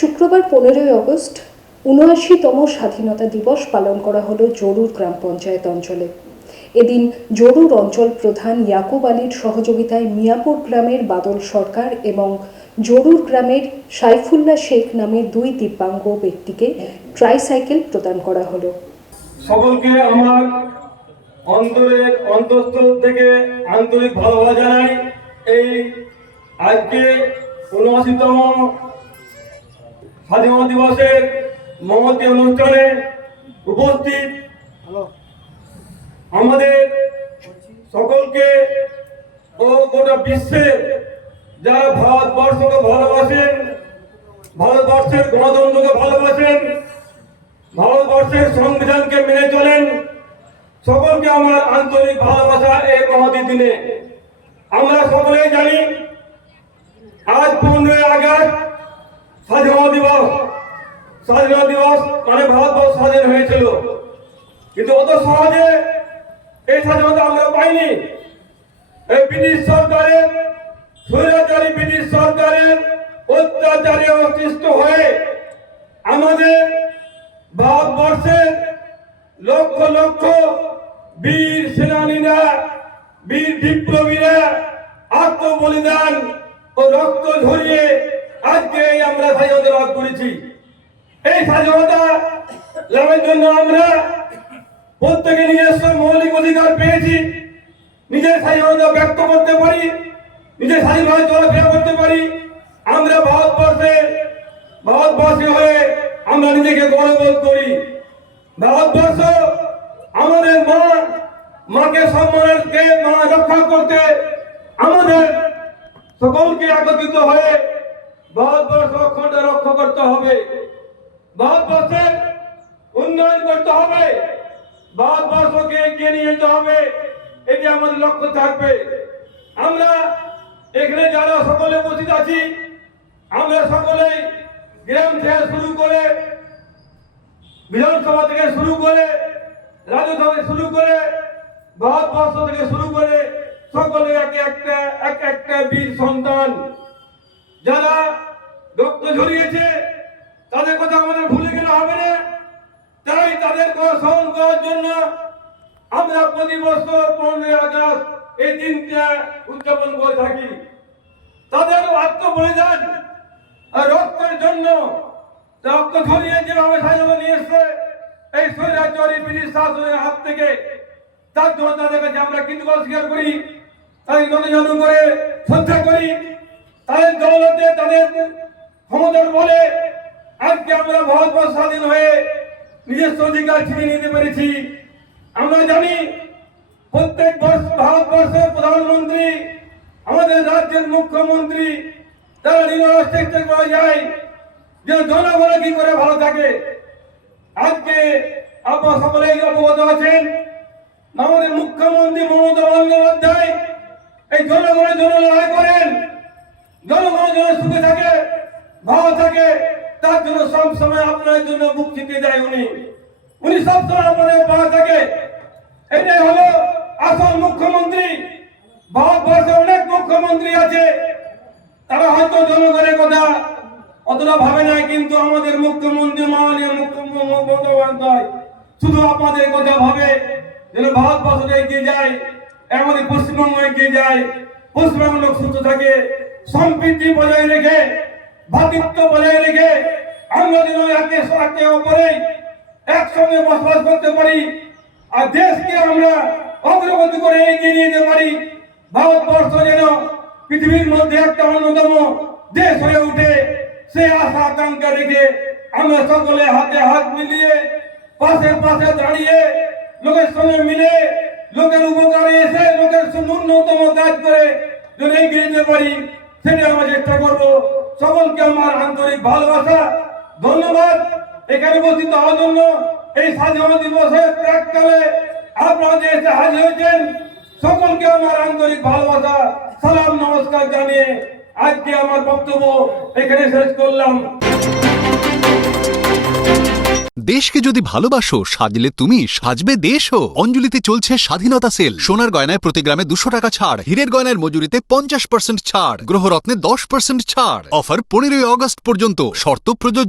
শুক্রবার পনেরোই আগস্ট উনআশিতম স্বাধীনতা দিবস পালন করা হলো জরুর গ্রাম পঞ্চায়েত অঞ্চলে। এদিন জরুর অঞ্চল প্রধান ইয়াকুব আলীর সহযোগিতায় মিয়াপুর গ্রামের বাদল সরকার এবং জরুর গ্রামের সাইফুল্লাহ শেখ নামে দুই দিব্যাঙ্গ ব্যক্তিকে ট্রাইসাইকেল প্রদান করা হলো। সকলকে আমার অন্তরের অন্তঃস্থল থেকে আন্তরিক ভালোবাসা জানাই। এই আজকে উনআশিতম স্বাধীনতা দিবসের মহতী অনুষ্ঠানে উপস্থিত আমাদের সকলকে ও গোটা বিশ্বের যারা ভারতবর্ষকে ভালোবাসেন ভারতবর্ষের গণতন্ত্রকে ভালোবাসেন ভারতবর্ষের সংবিধানকে মেনে চলেন সকলকে আমার আন্তরিক ভালোবাসা এই মহতি দিনে। আমরা সকলেই জানি আজ পনেরোই আগস্ট স্বাধীনতা দিবস। স্বাধীনতা দিবস মানে ভারতবর্ষ স্বাধীন হয়েছিল। কিন্তু অত সহজে এই স্বাধীনতা আমরা পাইনি। এই ব্রিটিশ সরকারের, স্বৈরাচারী ব্রিটিশ সরকারের অত্যাচারে অতিষ্ঠ হয়ে আমাদের ভারতবর্ষের লক্ষ লক্ষ বীর সেনানীরা, বীর বিপ্লবীরা আত্মবলিদান ও রক্ত ঝরিয়ে আজকে আমরা স্বাধীনতা লাভ করেছি। এই স্বাধীনতা লাভের জন্য আমরা প্রত্যেকে নিজস্ব মৌলিক অধিকার পেয়েছি। নিজের স্বাধীনতা ব্যক্ত করতে পারি, নিজের স্বাধীনভাবে চলাফেরা করতে পারি। আমরা ভারতবর্ষে ভারতবাসী হয়ে আমরা নিজেকে গৌরবোধ করি। ভারতবর্ষ আমাদের মা, মাকে সম্মানের মা রক্ষা করতে আমাদের সকলকে একত্রিত হয়ে ভারতবর্ষ অখণ্ড রক্ষা করতে হবে। ভারতবর্ষের উন্নয়ন করতে হবে। ভারতবর্ষকে এগিয়ে নিয়ে যেতে হবে। এটি আমাদের লক্ষ্য থাকবে। আমরা এখানে যারা সকলে উপস্থিত আছি, আমরা সকলেই গ্রাম থেকে শুরু করে বিধানসভা থেকে শুরু করে রাজ্যসভা থেকে শুরু করে ভারতবর্ষ থেকে শুরু করে সকলে একে একটা, এক একটা বীর সন্তান। যারা রক্ত ঝরিয়েছে, তাদের কথা আমাদের ভুলে গেলে হবে না। তাই তাদের কথা স্মরণ করার জন্য আমরা প্রতি বছর পনেরোই আগস্ট এই দিনটা উদযাপন করে থাকি। তাদের আত্মবলিদান আর রক্তের জন্য রক্ত ঝরিয়ে যেভাবে স্বাধীনতা নিয়ে এসছে এই স্বৈরাচারী ব্রিটিশ শাসনের হাত থেকে, তার জন্য তাদের কাছে আমরা কিন্তু স্বীকার করি। তাদের জনজন করে শ্রদ্ধা করি। তাদের দৌলতে তাদের ক্ষমতার বলে আজকে আমরা ভারতবর্ষ স্বাধীন হয়ে নিজস্ব অধিকার ছিনিয়ে নিতে পেরেছি। আমরা জানি প্রত্যেক বর্ষ ভারতবর্ষের প্রধানমন্ত্রী, আমাদের রাজ্যের মুখ্যমন্ত্রী, তারা নিরস চেষ্টা করা যায় যে জনগণ কি করে ভালো থাকে। আজকে আপনারা সকলেই অবগত আছেন, আমাদের মুখ্যমন্ত্রী মমতা বন্দ্যোপাধ্যায় এই জনগণের জন্য লড়াই করেন। জনগণের জন্য সুখে থাকে। ভালো থাকে, তার জন্য সব সময় আপনাদের জন্য মুখ চিপে দেয় উনি। উনি সব সবসময় আপনাদের পাশে থাকে। এটাই হলো আসল মুখ্যমন্ত্রী। ভারতবর্ষে অনেক মুখ্যমন্ত্রী আছে। তারা হয়তো জনগণের কথা অতটা ভাবে না কিন্তু আমাদের মুখ্যমন্ত্রী, মাননীয় মুখ্যমন্ত্রী শুধু আপনাদের কথা ভাবে যেন ভারতবর্ষটা এগিয়ে যায় আমাদের পশ্চিমবঙ্গ এগিয়ে যায়। পশ্চিমবঙ্গ লোক সুস্থ থাকে সম্প্রীতি বজায় রেখে ভাতৃত্ব বজায় রেখে আমরা যেন একে একে অপরে একসঙ্গে বসবাস করতে পারি আর দেশকে আমরা অগ্রগতি করে এগিয়ে নিয়ে যেতে পারি, ভারতবর্ষ যেন পৃথিবীর মধ্যে একটা অন্যতম দেশ হয়ে উঠে সেই আশা আকাঙ্ক্ষা রেখে আমরা সকলে হাতে হাত মিলিয়ে, পাশে পাশে দাঁড়িয়ে লোকের সঙ্গে মিলে, লোকের উপকারে এসে লোকের ন্যূনতম কাজ করে যেন এগিয়ে যেতে পারি। সেটা আমরা চেষ্টা করব। সকলকে আমার আন্তরিক ভালোবাসা, ধন্যবাদ। এখানে উপস্থিত হওয়ার জন্য এই স্বাধীনতা দিবসের প্রাককালে আপনারা যে এসে হাজির হয়েছেন, সকলকে আমার আন্তরিক ভালোবাসা, সালাম, নমস্কার জানিয়ে আজকে আমার বক্তব্য এখানে শেষ করলাম। দেশকে যদি ভালোবাসো, সাজলে তুমি সাজবে দেশও। অঞ্জলিতে চলছে স্বাধীনতা সেল। সোনার গয়নায় প্রতি গ্রামে দুশো টাকা ছাড়। হীরের গয়নার মজুরিতে পঞ্চাশ পার্সেন্ট ছাড়। গ্রহরত্নে দশ পার্সেন্ট ছাড়। অফার পনেরোই অগস্ট পর্যন্ত। শর্ত প্রযোজ্য।